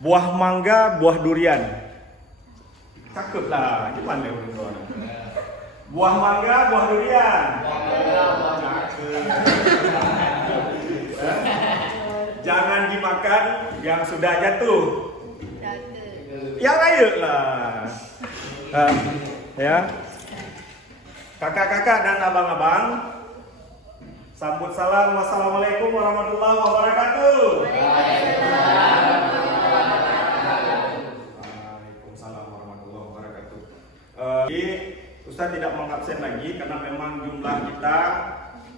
Buah mangga, buah durian. Cakep lah, gimana orang? Buah mangga, buah durian. Jangan dimakan yang sudah jatuh. Yang raya lah. Ya. Kakak-kakak dan abang-abang, sambut salam. Wassalamualaikum warahmatullahi wabarakatuh. Waalaikumsalam warahmatullahi wabarakatuh. Jadi Ustaz tidak mengabsen lagi karena memang jumlah kita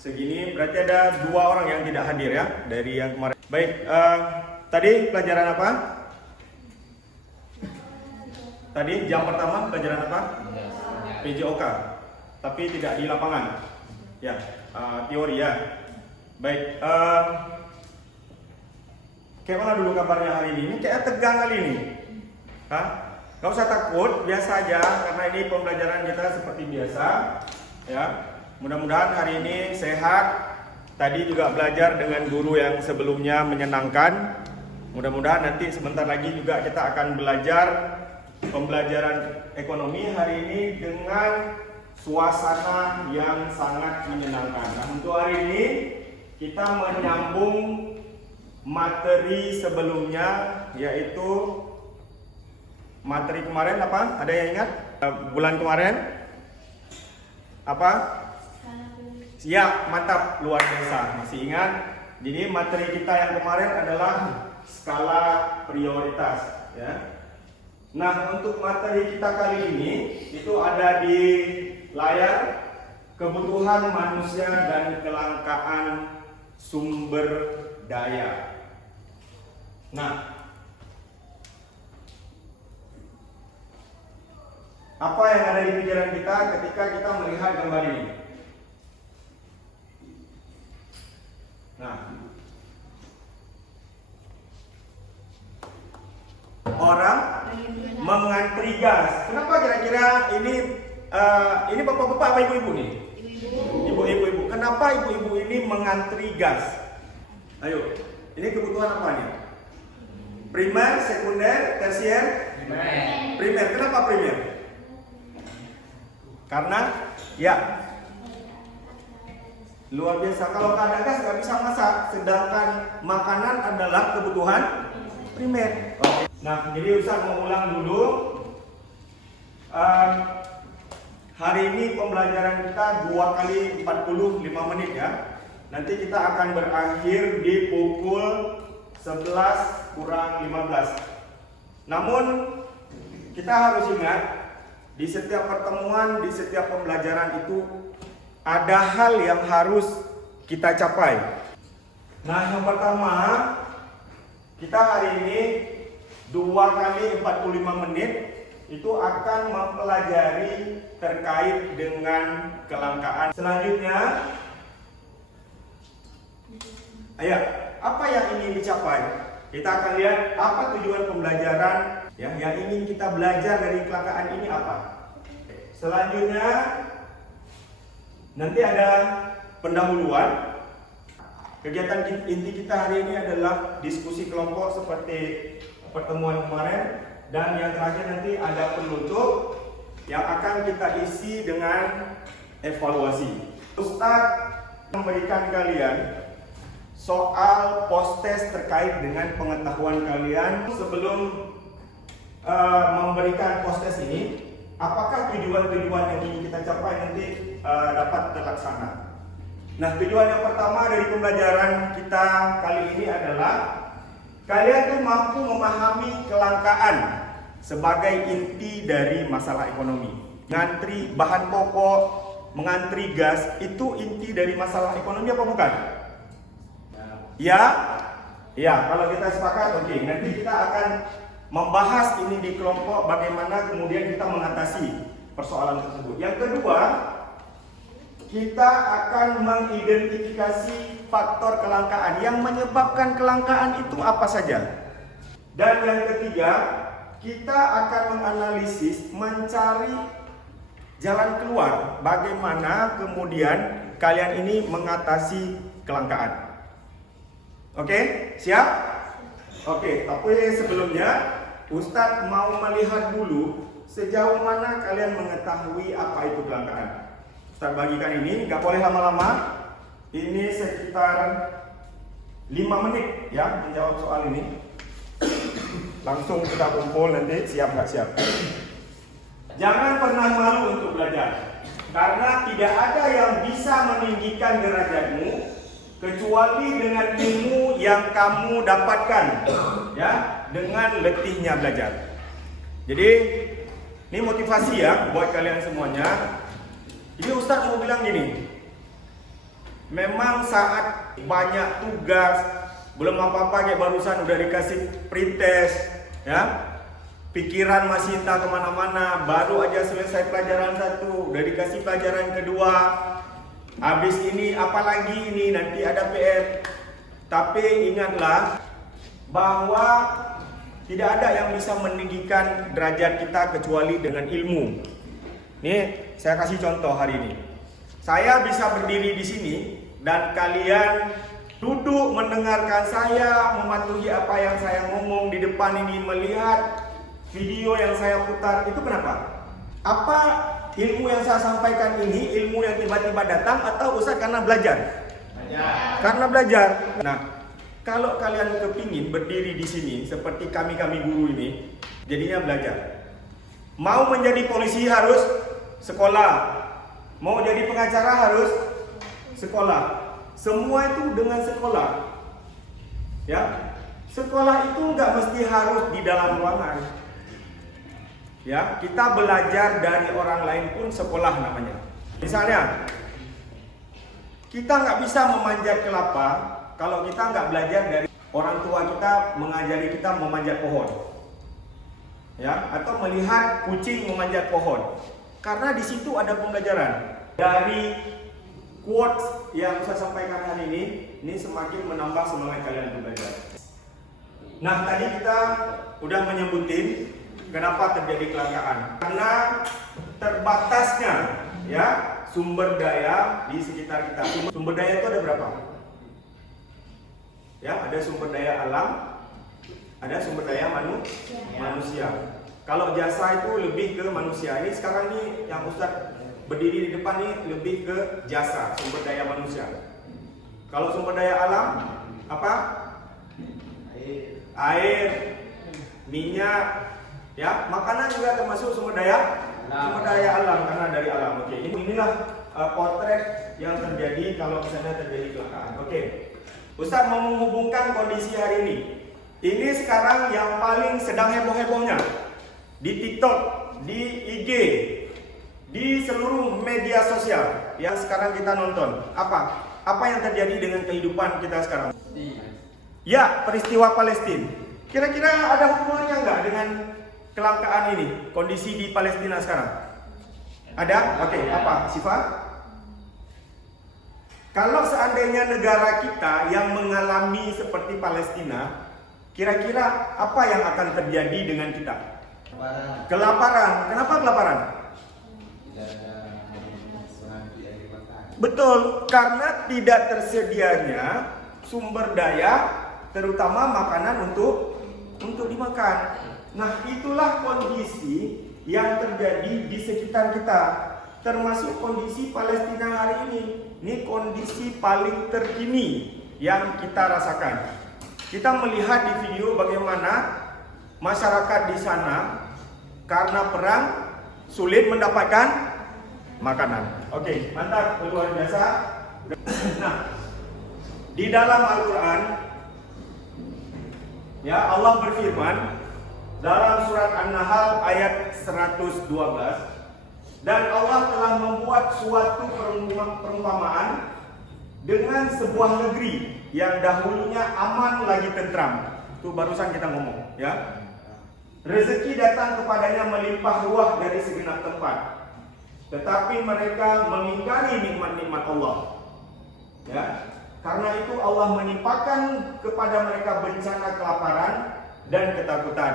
segini. Berarti ada 2 orang yang tidak hadir ya dari yang kemarin. Baik, tadi pelajaran apa? Tadi jam pertama pelajaran apa? PJOK. Tapi tidak di lapangan. Ya, teori ya. Baik, kayak mana dulu kabarnya hari ini? Ini kayak tegang kali ini. Hah? Gak usah takut, biasa aja karena ini pembelajaran kita seperti biasa. Ya, mudah-mudahan hari ini sehat. Tadi juga belajar dengan guru yang sebelumnya menyenangkan. Mudah-mudahan nanti sebentar lagi juga kita akan belajar pembelajaran ekonomi hari ini dengan suasana yang sangat menyenangkan. Nah, untuk hari ini kita menyambung materi sebelumnya, yaitu materi kemarin apa? Ada yang ingat? Bulan kemarin apa? Ya, mantap, luar biasa. Masih ingat? Jadi materi kita yang kemarin adalah skala prioritas, ya. Nah, untuk materi kita kali ini itu ada di layar, kebutuhan manusia dan kelangkaan sumber daya. Nah, apa yang ada di pikiran kita ketika kita melihat gambar ini? Nah, orang mengantri gas. Kenapa kira-kira ini bapak-bapak apa ibu-ibu nih? Ibu-ibu. Kenapa ibu-ibu ini mengantri gas? Ayo, ini kebutuhan apa nih? Primer, sekunder, tersier? Primer. Kenapa primer? Karena ya luar biasa. Kalau nggak ada gas nggak bisa masak. Sedangkan makanan adalah kebutuhan primer. Oke. Nah, jadi Ustaz mengulang dulu. Hari ini pembelajaran kita 2 kali 45 menit ya. Nanti kita akan berakhir di pukul 11 kurang 15. Namun kita harus ingat, di setiap pertemuan, di setiap pembelajaran itu ada hal yang harus kita capai. Nah, yang pertama, kita hari ini 2 kali 45 menit itu akan mempelajari terkait dengan kelangkaan. Selanjutnya, ayo, apa yang ingin dicapai? Kita akan lihat apa tujuan pembelajaran ya, yang ingin kita belajar dari kelangkaan ini apa. Selanjutnya, nanti ada pendahuluan. Kegiatan inti kita hari ini adalah diskusi kelompok seperti pertemuan kemarin. Dan yang terakhir nanti ada penutup yang akan kita isi dengan evaluasi. Ustadz memberikan kalian soal post-test terkait dengan pengetahuan kalian. Sebelum memberikan post-test ini, apakah tujuan-tujuan yang ingin kita capai nanti dapat terlaksana? Nah, tujuan yang pertama dari pembelajaran kita kali ini adalah kalian tuh mampu memahami kelangkaan sebagai inti dari masalah ekonomi. Mengantri bahan pokok, mengantri gas, itu inti dari masalah ekonomi apa bukan? Ya? Ya, kalau kita sepakat, oke. Nanti kita akan membahas ini di kelompok bagaimana kemudian kita mengatasi persoalan tersebut. Yang kedua, kita akan mengidentifikasi faktor kelangkaan. Yang menyebabkan kelangkaan itu apa saja. Dan yang ketiga, kita akan menganalisis, mencari jalan keluar. Bagaimana kemudian kalian ini mengatasi kelangkaan. Oke, siap? Oke, tapi sebelumnya Ustadz mau melihat dulu sejauh mana kalian mengetahui apa itu kelangkaan. Ustadz bagikan ini, nggak boleh lama-lama. Ini sekitar 5 menit ya menjawab soal ini. Langsung kita kumpul nanti, siap nggak siap. Jangan pernah malu untuk belajar, karena tidak ada yang bisa meninggikan derajatmu kecuali dengan ilmu yang kamu dapatkan, ya, dengan letihnya belajar. Jadi ini motivasi ya buat kalian semuanya. Jadi Ustadz mau bilang gini, memang saat banyak tugas, belum apa-apa kayak barusan udah dikasih pretest, ya, pikiran masih entah kemana-mana, baru aja selesai pelajaran 1, udah dikasih pelajaran kedua. Habis ini apalagi ini nanti ada PR. Tapi ingatlah bahwa tidak ada yang bisa meninggikan derajat kita kecuali dengan ilmu. Nih, saya kasih contoh hari ini. Saya bisa berdiri di sini dan kalian duduk mendengarkan saya, mematuhi apa yang saya ngomong di depan ini, melihat video yang saya putar. Itu kenapa? Apa ilmu yang saya sampaikan ini ilmu yang tiba-tiba datang atau Ustaz karena belajar? Karena belajar. Nah, kalau kalian kepingin berdiri di sini seperti kami guru ini, jadinya belajar. Mau menjadi polisi harus sekolah, mau jadi pengacara harus sekolah. Semua itu dengan sekolah. Ya, sekolah itu nggak mesti harus di dalam ruangan. Ya, kita belajar dari orang lain pun sekolah namanya. Misalnya, kita nggak bisa memanjat kelapa kalau kita nggak belajar dari orang tua kita mengajari kita memanjat pohon, ya, atau melihat kucing memanjat pohon. Karena di situ ada pembelajaran. Dari quotes yang saya sampaikan hari ini semakin menambah semangat kalian untuk belajar. Nah, tadi kita udah menyebutin kenapa terjadi kelangkaan? Karena terbatasnya ya sumber daya di sekitar kita. Sumber daya itu ada berapa? Ya, ada sumber daya alam, ada sumber daya manusia. Kalau jasa itu lebih ke manusia. Ini sekarang nih yang Ustadz berdiri di depan nih lebih ke jasa, sumber daya manusia. Kalau sumber daya alam apa? Air, minyak. Ya, makanan juga termasuk sumber daya alam karena dari alam. Oke, inilah potret yang terjadi kalau misalnya terjadi kelangkaan. Oke, Ustadz mau menghubungkan kondisi hari ini. Ini sekarang yang paling sedang heboh-hebohnya di TikTok, di IG, di seluruh media sosial yang sekarang kita nonton. Apa yang terjadi dengan kehidupan kita sekarang? Ya, peristiwa Palestina. Kira-kira ada hubungannya nggak dengan kelangkaan ini, kondisi di Palestina sekarang? Ada? Oke, apa? Sifa? Kalau seandainya negara kita yang mengalami seperti Palestina, kira-kira apa yang akan terjadi dengan kita? Kelaparan. Kenapa kelaparan? Betul, karena tidak tersedianya sumber daya, terutama makanan untuk dimakan. Nah, itulah kondisi yang terjadi di sekitar kita, termasuk kondisi Palestina hari ini. Ini kondisi paling terkini yang kita rasakan. Kita melihat di video bagaimana masyarakat di sana karena perang sulit mendapatkan makanan. Oke, mantap, luar biasa. Nah, di dalam Al-Quran, ya, Allah berfirman dalam surat An-Nahl ayat 112, dan Allah telah membuat suatu perumpamaan dengan sebuah negeri yang dahulunya aman lagi tentram. Itu barusan kita ngomong, ya. Rezeki datang kepadanya melimpah ruah dari segenap tempat, tetapi mereka mengingkari nikmat-nikmat Allah. Ya, karena itu Allah menimpakan kepada mereka bencana kelaparan dan ketakutan.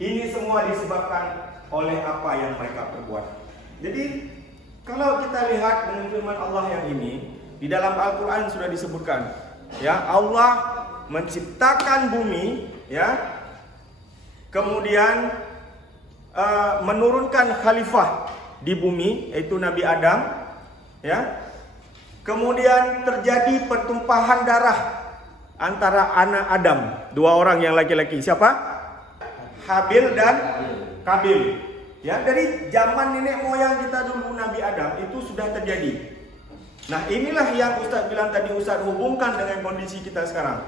Ini semua disebabkan oleh apa yang mereka perbuat. Jadi, kalau kita lihat dengan firman Allah yang ini, di dalam Al-Quran sudah disebutkan, ya, Allah menciptakan bumi ya. Kemudian menurunkan khalifah di bumi, yaitu Nabi Adam, ya. Kemudian terjadi pertumpahan darah antara anak Adam, dua orang yang laki-laki. Siapa? Habil dan Kabil. Ya, dari zaman nenek moyang kita dulu Nabi Adam itu sudah terjadi. Nah, inilah yang Ustaz bilang tadi, Ustaz hubungkan dengan kondisi kita sekarang.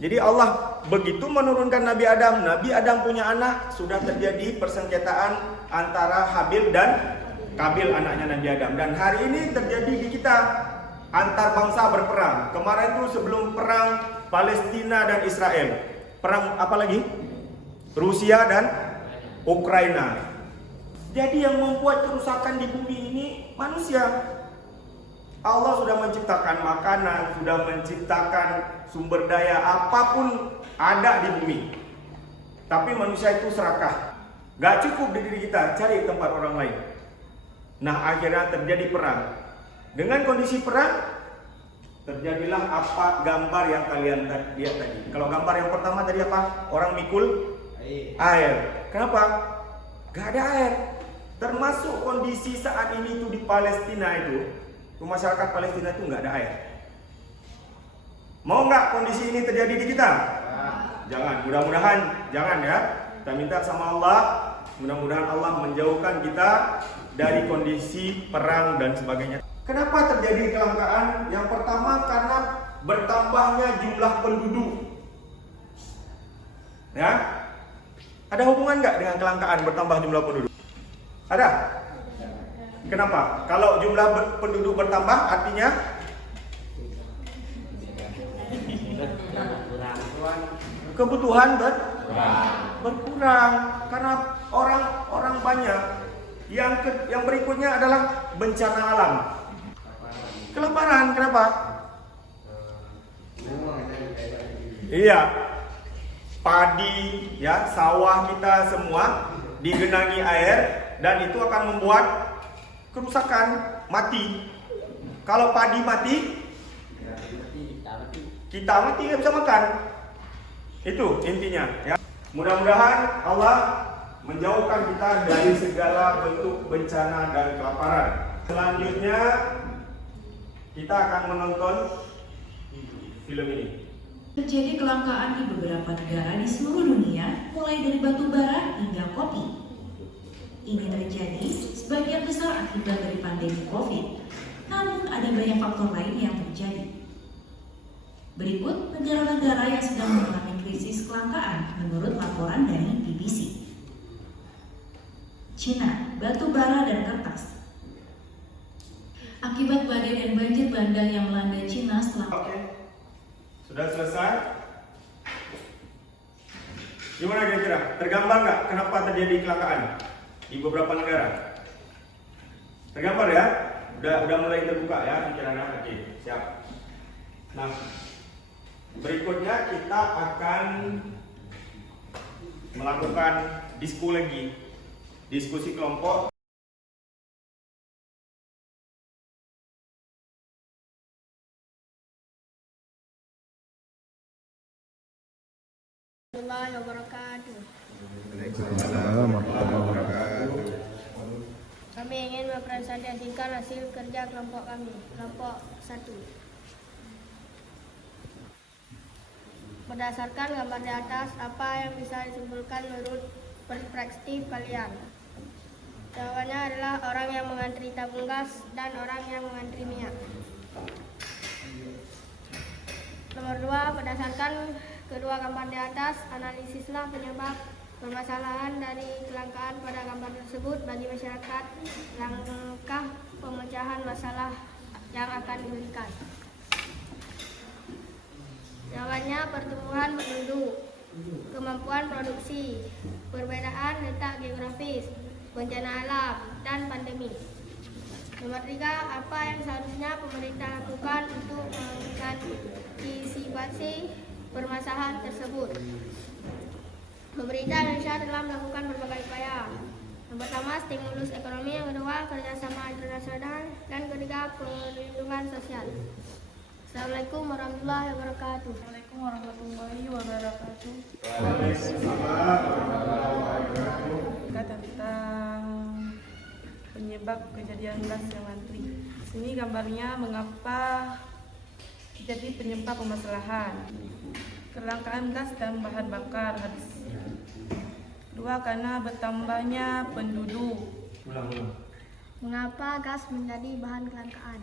Jadi Allah begitu menurunkan Nabi Adam punya anak, sudah terjadi persengketaan antara Habil dan Kabil, anaknya Nabi Adam. Dan hari ini terjadi di kita, antar bangsa berperang. Kemarin itu sebelum perang Palestina dan Israel. Perang apa lagi? Rusia dan Ukraina. Jadi yang membuat kerusakan di bumi ini manusia. Allah sudah menciptakan makanan, sudah menciptakan sumber daya apapun ada di bumi. Tapi manusia itu serakah. Gak cukup di diri kita, cari tempat orang lain. Nah, akhirnya terjadi perang. Dengan kondisi perang, terjadilah apa gambar yang kalian lihat tadi. Kalau gambar yang pertama tadi apa? Orang mikul air. Kenapa? Gak ada air. Termasuk kondisi saat ini tuh di Palestina itu, masyarakat Palestina itu gak ada air. Mau nggak kondisi ini terjadi di kita? Jangan. Mudah-mudahan jangan ya. Kita minta sama Allah, mudah-mudahan Allah menjauhkan kita dari kondisi perang dan sebagainya. Kenapa terjadi kelangkaan? Yang pertama karena bertambahnya jumlah penduduk. Ya, ada hubungan nggak dengan kelangkaan bertambah jumlah penduduk? Ada. Kenapa? Kalau jumlah penduduk bertambah artinya kebutuhan berkurang karena orang banyak. Yang berikutnya adalah bencana alam. Kelaparan, kenapa? Iya. Padi, ya, sawah kita semua digenangi air dan itu akan membuat kerusakan, mati. Kalau padi mati, kita mati nggak bisa makan. Itu intinya, ya. Mudah-mudahan Allah menjauhkan kita dari segala bentuk bencana dan kelaparan. Selanjutnya kita akan menonton film ini. Terjadi kelangkaan di beberapa negara di seluruh dunia, mulai dari batu bara hingga kopi. Ini terjadi sebagian besar akibat dari pandemi COVID. Namun ada banyak faktor lain yang terjadi. Berikut negara-negara yang sedang mengalami krisis kelangkaan menurut laporan dari BBC. Cina, batu bara dan kertas. Akibat badai dan banjir bandang yang melanda Cina setelah... Oke. Sudah selesai? Gimana kira-kira? Tergambar nggak kenapa terjadi kelangkaan di beberapa negara? Tergambar ya? Udah mulai terbuka ya pikirannya. Oke, siap. Nah, berikutnya kita akan melakukan diskusi kelompok. Warahmatullahi wabarakatuh. Waalaikumsalam warahmatullahi wabarakatuh. Kami ingin mempresentasikan hasil kerja kelompok kami, kelompok 1. Berdasarkan gambar di atas, apa yang bisa disimpulkan menurut perspektif kalian? Jawabannya adalah orang yang mengantri tabung gas dan orang yang mengantri minyak. Nomor 2, berdasarkan kedua gambar di atas, analisislah penyebab permasalahan dari kelangkaan pada gambar tersebut bagi masyarakat, langkah pemecahan masalah yang akan diberikan. Jawabannya pertumbuhan penduduk, kemampuan produksi, perbedaan letak geografis, bencana alam, dan pandemi. Nomor 3, apa yang seharusnya pemerintah lakukan untuk mengantisipasi permasalahan tersebut? Pemerintah Indonesia telah melakukan berbagai upaya. Yang pertama, stimulus ekonomi. Yang kedua, kerjasama internasional. Dan ketiga, perlindungan sosial. Assalamualaikum warahmatullahi wabarakatuh. Assalamualaikum warahmatullahi wabarakatuh. Tentang penyebab kejadian gas yang antri. Sini gambarnya mengapa jadi penyebab permasalahan. Kelangkaan gas dan bahan bakar habis. Dua, karena bertambahnya penduduk. Mengapa gas menjadi bahan kelangkaan?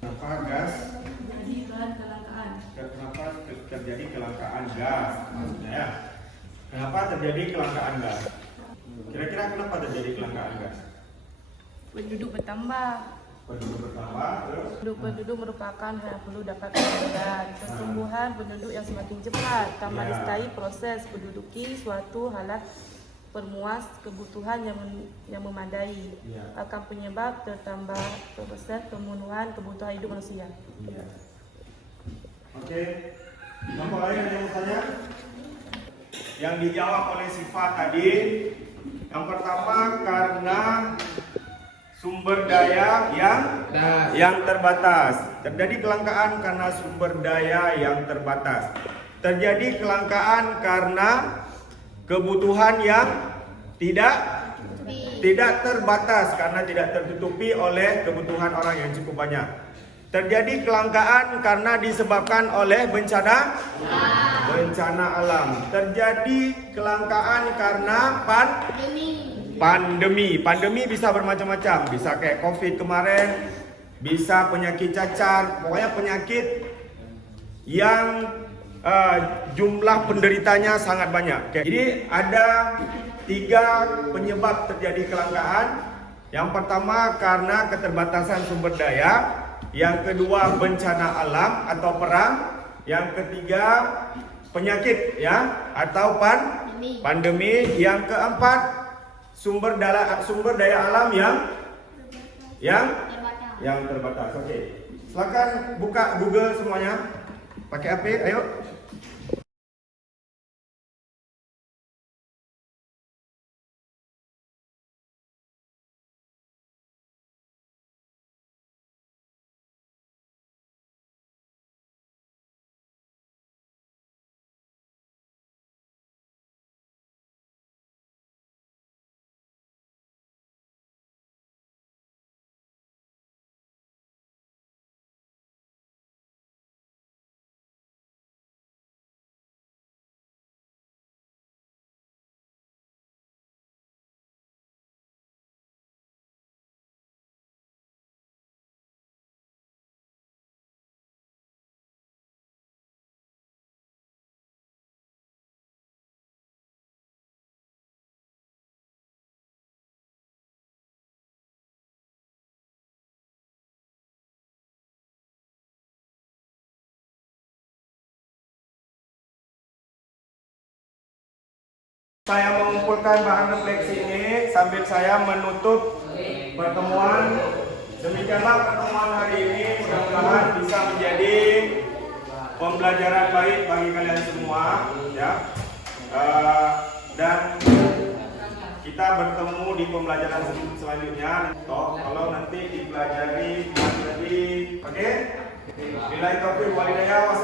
Kenapa gas? Jadi bahan kelangkaan. Kenapa terjadi kelangkaan gas? Maksudnya ya. Kenapa terjadi kelangkaan gas? Kira-kira kenapa terjadi kelangkaan gas? Penduduk bertambah. Penduduk bertambah, terus Penduduk merupakan hal yang perlu dapat dilakukan. Pertumbuhan penduduk yang semakin cepat, tambah Ya. niscaya proses penduduki suatu halat permuas kebutuhan yang memadai Ya. akan penyebab tertambah proses pemenuhan kebutuhan hidup manusia. Iya. Oke. Nomor lain yang mau tanya? Yang dijawab oleh Siva tadi, yang pertama karena sumber daya yang terbatas. Terjadi kelangkaan karena sumber daya yang terbatas. Terjadi kelangkaan karena kebutuhan yang tidak terbatas karena tidak tertutupi oleh kebutuhan orang yang cukup banyak. Terjadi kelangkaan karena disebabkan oleh bencana alam. Terjadi kelangkaan karena pandemi. Pandemi bisa bermacam-macam, bisa kayak Covid kemarin, bisa penyakit cacar, pokoknya penyakit yang jumlah penderitanya sangat banyak. Jadi ada 3 penyebab terjadi kelangkaan. Yang pertama karena keterbatasan sumber daya, yang kedua bencana alam atau perang, yang ketiga penyakit ya atau pandemi, yang keempat sumber daya alam yang terbatas. Oke. Silakan buka Google semuanya. Pakai HP, ayo. Saya mengumpulkan bahan refleksi ini sambil saya menutup pertemuan. Demikianlah pertemuan hari ini, mudah-mudahan bisa menjadi pembelajaran baik bagi kalian semua, ya. Dan kita bertemu di pembelajaran selanjutnya. Kalau nanti dipelajari, oke? Billahi taufiq wal hidayah.